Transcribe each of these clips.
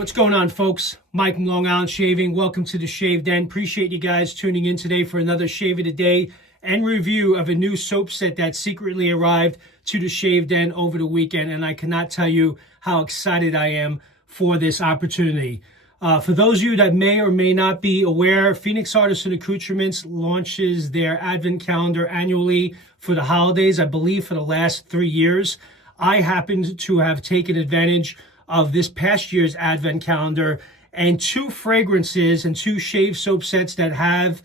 what's going on, folks? Mike from Long Island Shaving. Welcome to the Shave Den. Appreciate you guys tuning in today for another Shave of the Day and review of a new soap set that secretly arrived to the Shave Den over the weekend, and I cannot tell you how excited I am for this opportunity. For those of you that may or may not be aware, Phoenix Artisan Accoutrements launches their advent calendar annually for the holidays, I believe for the last 3 years. I happened to have taken advantage of this past year's advent calendar, and 2 fragrances and 2 shave soap sets that have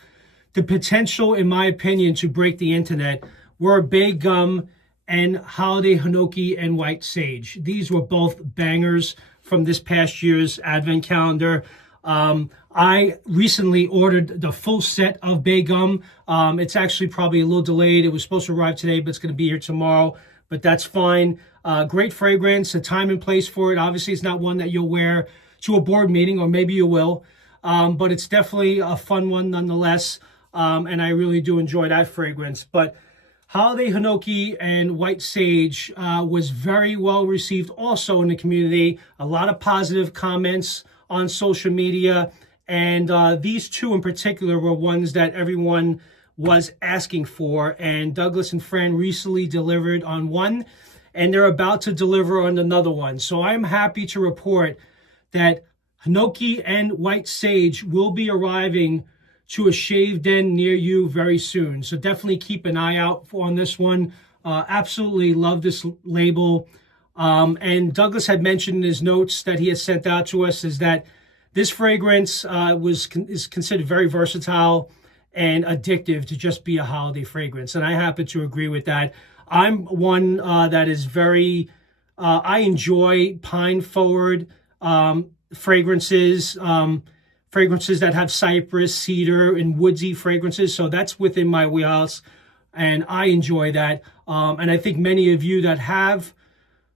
the potential, in my opinion, to break the internet were Bay Gum and Holiday Hinoki and White Sage. These were both bangers from this past year's advent calendar. I recently ordered the full set of Bay Gum. It's actually probably a little delayed. It was supposed to arrive today, but it's going to be here tomorrow, but that's fine. Great fragrance, a time and place for it. Obviously, it's not one that you'll wear to a board meeting, or maybe you will, but it's definitely a fun one nonetheless, and I really do enjoy that fragrance. But Holiday Hinoki and White Sage was very well received also in the community. A lot of positive comments on social media, and these 2 in particular were ones that everyone was asking for, and Douglas and Fran recently delivered on one, and they're about to deliver on another one. So I'm happy to report that Hinoki and White Sage will be arriving to a Shave Den near you very soon. So definitely keep an eye out on this one. Absolutely love this label. And Douglas had mentioned in his notes that he has sent out to us is that this fragrance is considered very versatile and addictive to just be a holiday fragrance. And I happen to agree with that. I'm one that is very, I enjoy pine forward fragrances, fragrances that have cypress, cedar, and woodsy fragrances. So that's within my wheelhouse, and I enjoy that. And I think many of you that have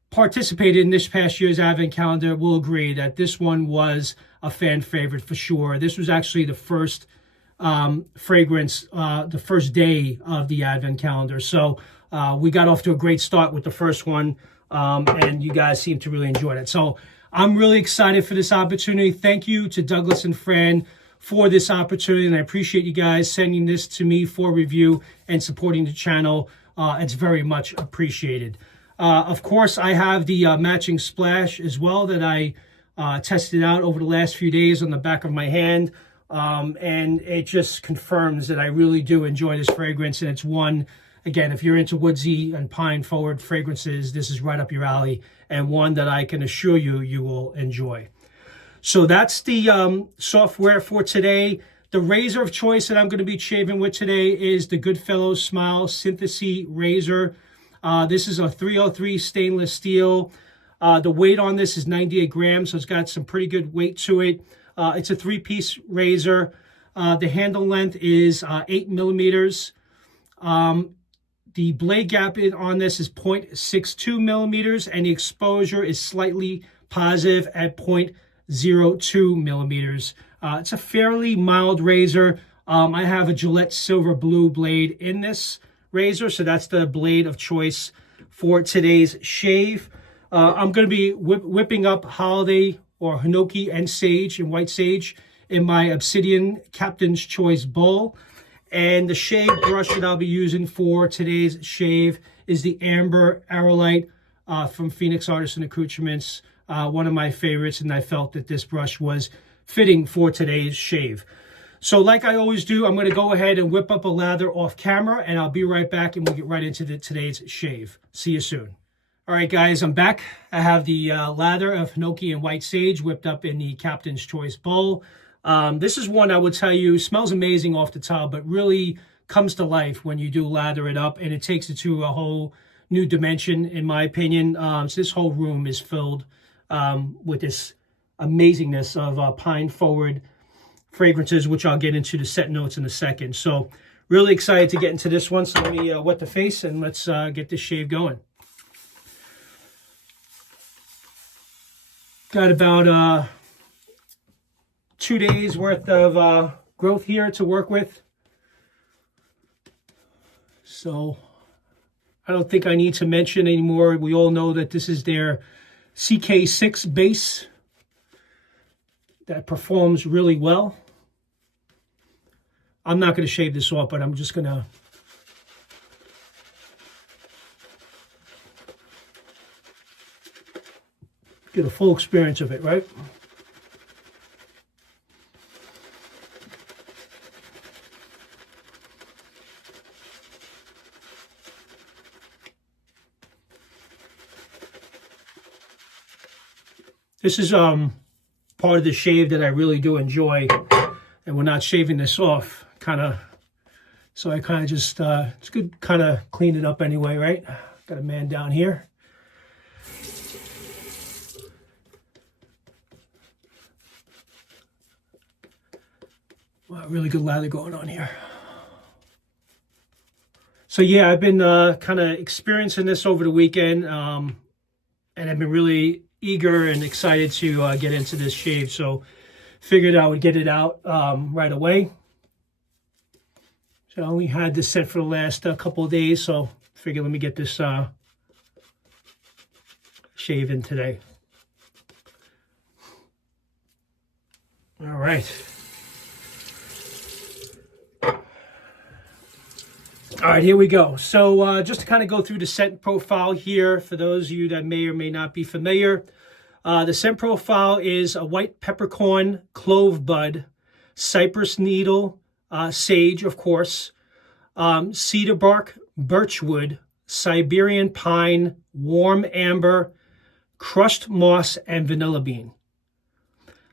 participated in this past year's advent calendar will agree that this one was a fan favorite for sure. This was actually the first fragrance, the first day of the advent calendar. So we got off to a great start with the first one, and you guys seem to really enjoy it. So I'm really excited for this opportunity. Thank you to Douglas and Fran for this opportunity, and I appreciate you guys sending this to me for review and supporting the channel. It's very much appreciated. Of course, I have the matching splash as well that I tested out over the last few days on the back of my hand, and it just confirms that I really do enjoy this fragrance, and it's one, again, if you're into woodsy and pine forward fragrances, this is right up your alley, and one that I can assure you you will enjoy. So that's the software for today. The razor of choice that I'm going to be shaving with today is the GOODFELLAS Smile Syntesi razor. This is a 303 stainless steel. The weight on this is 98 grams, so it's got some pretty good weight to it. It's a 3-piece razor. The handle length is 8 millimeters. The blade gap on this is 0.62 millimeters, and the exposure is slightly positive at 0.02 millimeters. It's a fairly mild razor. I have a Gillette Silver Blue blade in this razor, so that's the blade of choice for today's shave. I'm going to be whipping up Holiday or Hinoki and Sage and White Sage in my Obsidian Captain's Choice bowl. And the shave brush that I'll be using for today's shave is the Amber Aerolite from Phoenix Artisan Accoutrements, one of my favorites, and I felt that this brush was fitting for today's shave. So like I always do, I'm going to go ahead and whip up a lather off camera, and I'll be right back, and we'll get right into today's shave. See you soon. All right, guys, I'm back. I have the lather of Hinoki and White Sage whipped up in the Captain's Choice bowl. This is one I would tell you smells amazing off the tub, but really comes to life when you do lather it up, and it takes it to a whole new dimension, in my opinion. So this whole room is filled with this amazingness of pine forward fragrances, which I'll get into the set notes in a second. So really excited to get into this one. So let me wet the face, and let's get this shave going. Got about 2 days worth of growth here to work with. So I don't think I need to mention anymore. We all know that this is their CK6 base. that performs really well. I'm not going to shave this off, but I'm just going to get a full experience of it, right? This is part of the shave that I really do enjoy, and we're not shaving this off, so I kind of just, it's good kind of clean it up anyway, right? Got a man down here. Wow, really good lather going on here. So yeah, I've been kind of experiencing this over the weekend, and I've been really eager and excited to get into this shave, so figured I would get it out right away. So I only had this set for the last couple of days, so figured let me get this shave in today. All right. All right, here we go. So just to kind of go through the scent profile here, for those of you that may or may not be familiar, the scent profile is a white peppercorn, clove bud, cypress needle, sage, of course, cedar bark, birchwood, Siberian pine, warm amber, crushed moss, and vanilla bean.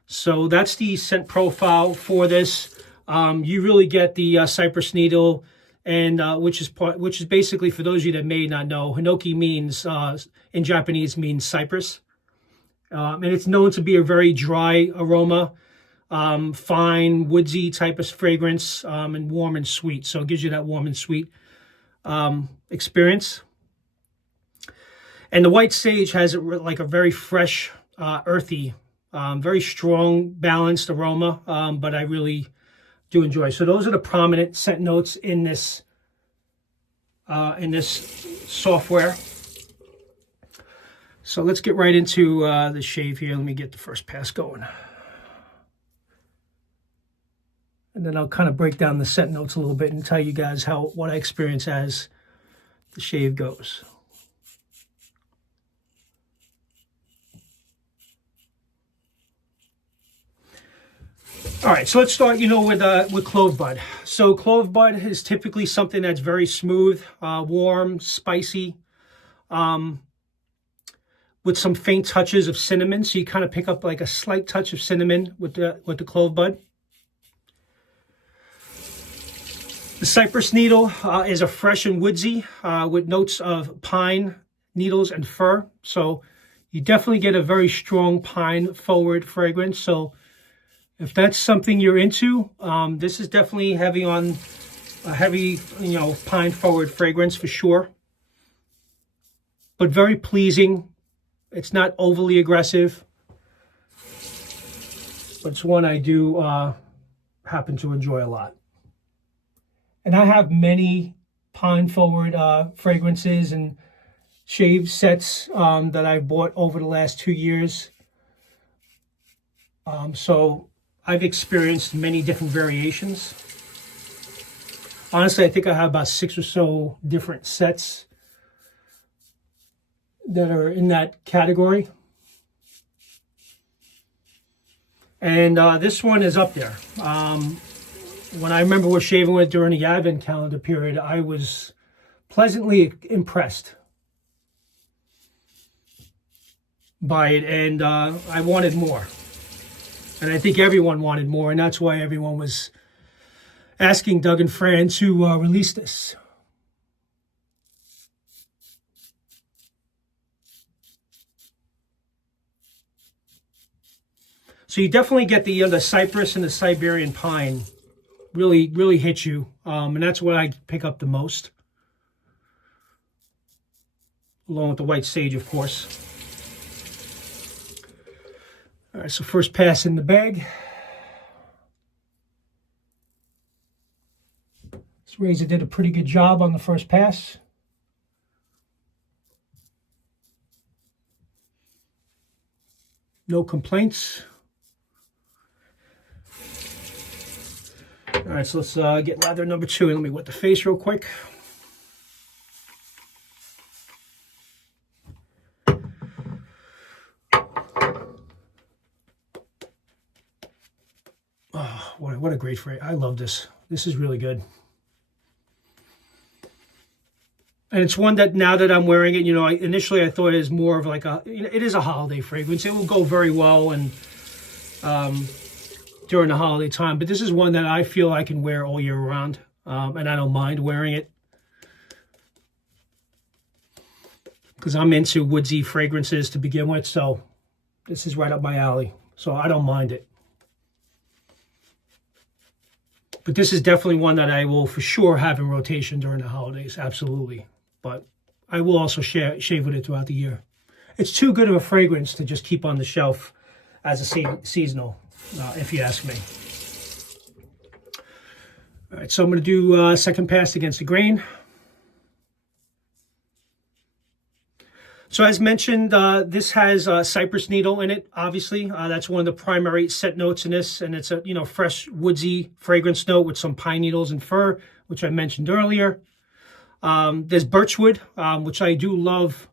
So that's the scent profile for this. You really get the cypress needle, and which is basically, for those of you that may not know, Hinoki means in Japanese means cypress, and it's known to be a very dry aroma, fine woodsy type of fragrance, and warm and sweet. So it gives you that warm and sweet experience. And the white sage has like a very fresh, earthy, very strong, balanced aroma, but I really do enjoy. So those are the prominent scent notes in this software. So let's get right into the shave here. Let me get the first pass going, and then I'll kind of break down the scent notes a little bit and tell you guys what I experience as the shave goes. All right, so let's start, with clove bud. So clove bud is typically something that's very smooth, warm, spicy, with some faint touches of cinnamon. So you kind of pick up like a slight touch of cinnamon with the clove bud. The cypress needle is a fresh and woodsy with notes of pine, needles, and fir. So you definitely get a very strong pine forward fragrance. So if that's something you're into, this is definitely heavy on a heavy, pine forward fragrance for sure. But very pleasing. It's not overly aggressive, but it's one I do happen to enjoy a lot. And I have many pine forward fragrances and shave sets that I've bought over the last 2 years. So I've experienced many different variations. Honestly, I think I have about 6 or so different sets that are in that category. And this one is up there. When I remember we're shaving with during the Advent calendar period, I was pleasantly impressed by it, and I wanted more. And I think everyone wanted more, and that's why everyone was asking Doug and Fran to release this. So you definitely get the cypress and the Siberian pine really hit you, and that's what I pick up the most, along with the white sage, of course. All right, so first pass in the bag. This razor did a pretty good job on the first pass. No complaints. All right, so let's get lather number 2, and let me wet the face real quick. Oh, what a great fragrance. I love this. This is really good. And it's one that now that I'm wearing it, you know, initially I thought it was more of like a, you know, it is a holiday fragrance. It will go very well and during the holiday time. But this is one that I feel I can wear all year round, and I don't mind wearing it because I'm into woodsy fragrances to begin with. So this is right up my alley. So I don't mind it. But this is definitely one that I will for sure have in rotation during the holidays. Absolutely. But I will also shave with it throughout the year. It's too good of a fragrance to just keep on the shelf as a seasonal, if you ask me. All right, so I'm going to do second pass against the grain. So as mentioned, this has cypress needle in it, obviously. That's one of the primary scent notes in this, and it's a, you know, fresh woodsy fragrance note with some pine needles and fir, which I mentioned earlier. There's Birchwood, which I do love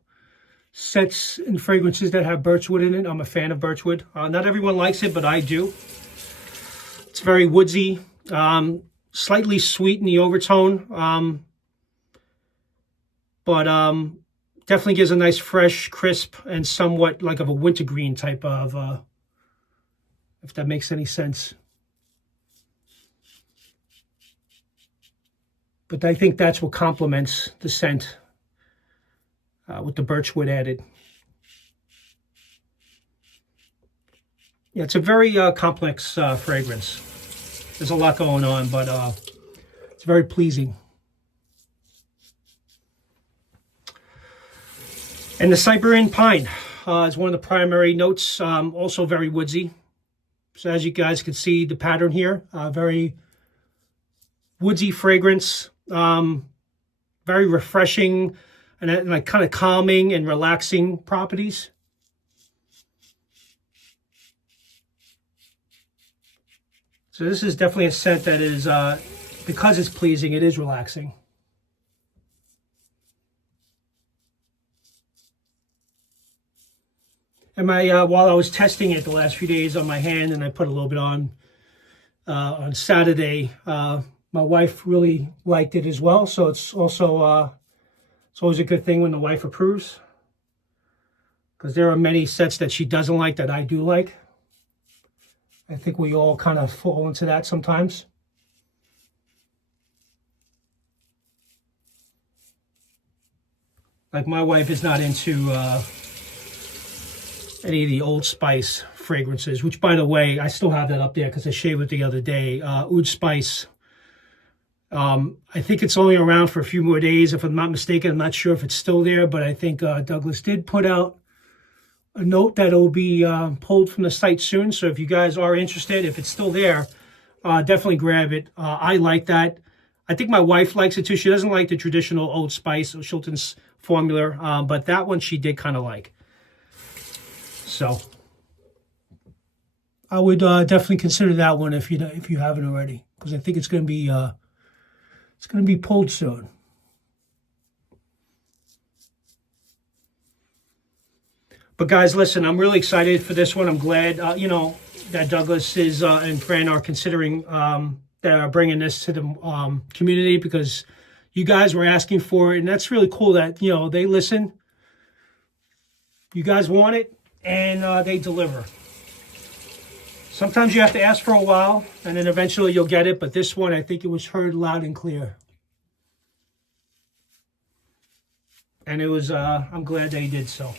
scents and fragrances that have Birchwood in it. I'm a fan of Birchwood. Not everyone likes it, but I do. It's very woodsy, slightly sweet in the overtone, but definitely gives a nice fresh, crisp, and somewhat like of a wintergreen type of, if that makes any sense. But I think that's what complements the scent with the birchwood added. Yeah, it's a very complex fragrance. There's a lot going on, but it's very pleasing. And the Siberian pine is one of the primary notes, also very woodsy. So as you guys can see the pattern here, very woodsy fragrance, very refreshing and like kind of calming and relaxing properties. So this is definitely a scent that is, because it's pleasing, it is relaxing. And while I was testing it the last few days on my hand, and I put a little bit on Saturday, my wife really liked it as well. So it's also it's always a good thing when the wife approves, because there are many scents that she doesn't like that I do like. I think we all kind of fall into that sometimes. Like my wife is not into any of the Old Spice fragrances, which, by the way, I still have that up there because I shaved it the other day. Oud Spice. I think it's only around for a few more days, if I'm not mistaken. I'm not sure if it's still there, but I think Douglas did put out a note that will be pulled from the site soon. So if you guys are interested, if it's still there, definitely grab it. I like that. I think my wife likes it too. She doesn't like the traditional Old Spice or Shilton's formula, but that one she did kind of like. So I would definitely consider that one if you haven't already, because I think it's going to be pulled soon. But guys, listen, I'm really excited for this one. I'm glad you know, that Douglas is and Fran are considering that are bringing this to the community, because you guys were asking for it, and that's really cool that, you know, they listen. You guys want it, and they deliver. Sometimes you have to ask for a while, and then eventually you'll get it. But this one, I think it was heard loud and clear. And it was, I'm glad they did so.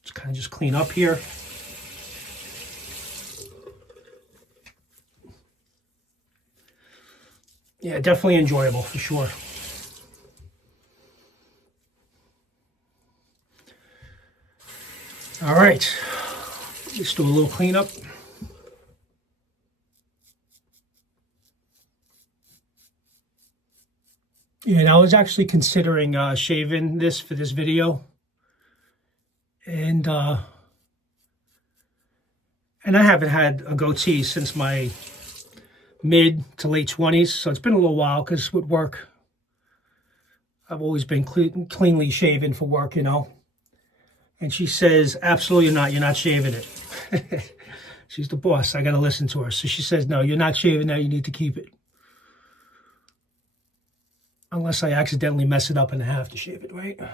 Let's kind of just clean up here. Yeah, definitely enjoyable for sure. All right, let's do a little cleanup. Yeah, and I was actually considering shaving this for this video, and And I haven't had a goatee since my mid to late 20s, so it's been a little while because with work, I've always been cleanly shaven for work, you know. And she says, absolutely not, you're not shaving it. She's the boss, I gotta listen to her. So she says, no, you're not shaving that, you need to keep it. Unless I accidentally mess it up and I have to shave it, right? But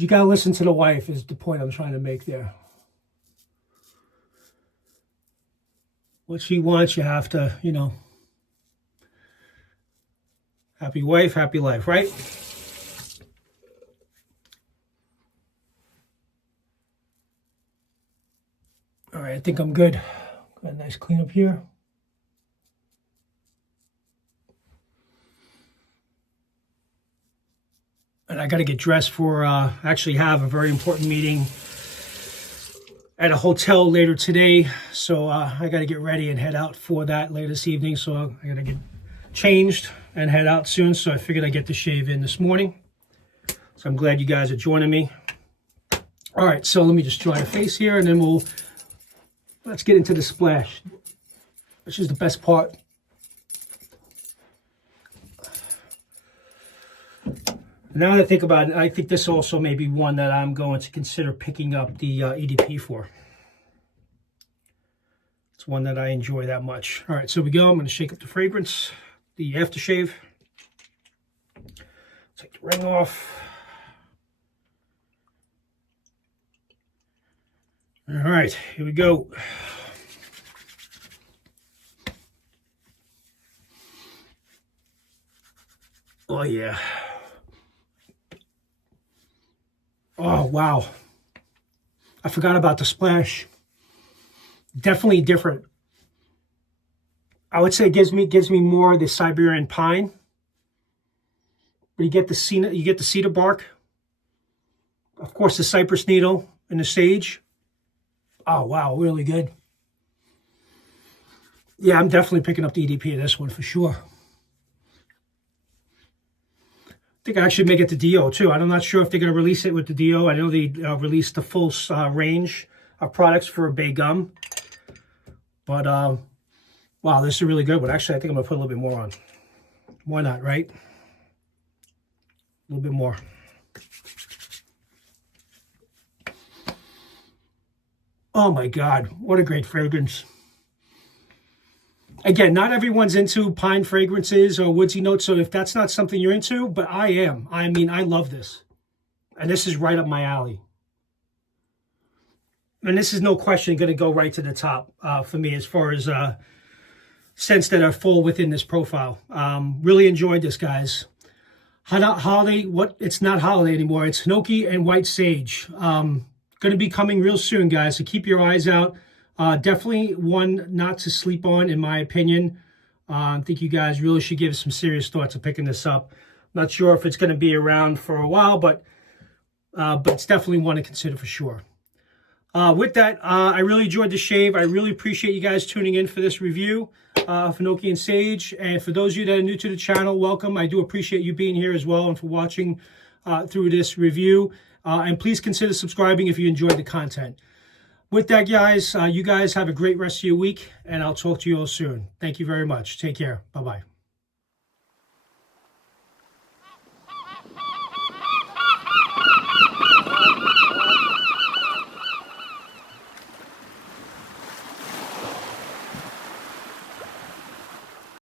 you gotta listen to the wife is the point I'm trying to make there. What she wants, you have to, you know. Happy wife, happy life, right? All right, I think I'm good. Got a nice clean up here. And I got to get dressed for, actually have a very important meeting at a hotel later today. So I got to get ready and head out for that later this evening. So I got to get changed and head out soon. So I figured I'd get the shave in this morning. So I'm glad you guys are joining me. All right, so let me just dry the face here and then let's get into the splash, which is the best part. Now that I think about it, I think this also may be one that I'm going to consider picking up the EDP for. It's one that I enjoy that much. All right, so we go. I'm going to shake up the fragrance, the aftershave. Take the ring off. All right, here we go. Oh, yeah. Oh, wow. I forgot about the splash. Definitely different. I would say it gives me more of the Siberian pine. But you get the cedar bark. Of course, the cypress needle and the sage. Oh, wow, really good. Yeah, I'm definitely picking up the EDP in this one for sure. I think I actually may get the DO too. I'm not sure if they're going to release it with the DO. I know they released the full range of products for Bay Gum. But, wow, this is a really good one. Actually, I think I'm going to put a little bit more on. Why not, right? A little bit more. Oh, my God. What a great fragrance. Again, not everyone's into pine fragrances or woodsy notes, so if that's not something you're into, but I am. I mean, I love this. And this is right up my alley. And this is no question going to go right to the top for me as far as scents that are full within this profile. Really enjoyed this, guys. Holiday, it's not holiday anymore. It's Hinoki and White Sage. Going to be coming real soon, guys, so keep your eyes out. Definitely one not to sleep on, in my opinion. I think you guys really should give some serious thought to picking this up. Not sure if it's going to be around for a while, but it's definitely one to consider for sure. With that, I really enjoyed the shave. I really appreciate you guys tuning in for this review of Hinoki and Sage. And for those of you that are new to the channel, welcome. I do appreciate you being here as well and for watching through this review. And please consider subscribing if you enjoyed the content. With that, guys, you guys have a great rest of your week, and I'll talk to you all soon. Thank you very much. Take care. Bye-bye.